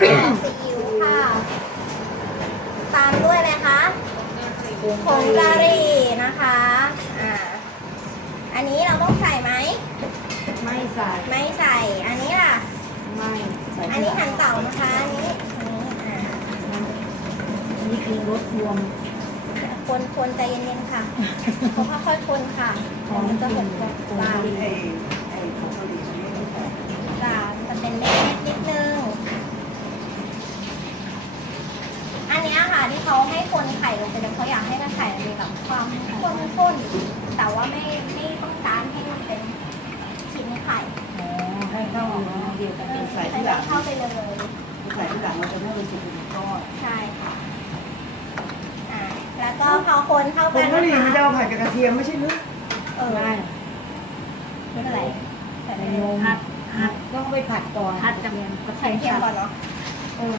ซีอิ๊วค่ะ ตามด้วยอะไรคะผงกะหรี่นะคะ อ่า อันนี้เราต้องใส่ไหม ไม่ใส่ ไม่ใส่ อันนี้ล่ะ ไม่ ใส่อันนี้หั่นเต่านะคะ อันนี้ อันนี้อ่าอันนี้คือรสรวม คนคนใจเย็นๆค่ะเขาค่อยๆคนค่ะเดี๋ยวมันจะหกตกปลาไอ้ไอ้ผงกะหรี่นี่ไม่ใส่ ปลาจะเป็นเม็ดๆนิดนึง อัน เนี้ยค่ะที่เขาให้คนไข่ลงไปเลยเขาอยากให้มันไข่มันมีแบบความข้นๆแต่ว่าไม่ไม่ต้องการให้มันเป็นชิ้นไข่อ๋อให้เข้าเดียวกันเอเป็นอใส่ให้มันเข้าไปเลย ใส่ที่หลังเราจะไม่เป็นสุกเป็นก้อนใช่ค่ะอ่าแล้วก็พอคนเข้าผกังนกะหรี่นะมันจะคะเอาผัดกับกระเทียมไม่ใช่หรือเออได้ไม่เป็นไรใส่ใส่ไปนเลยมหัดหัดต้องไปผัดก่อนผัดกับเทียมก็ใส่ใส่เทียมก่อนเนาะ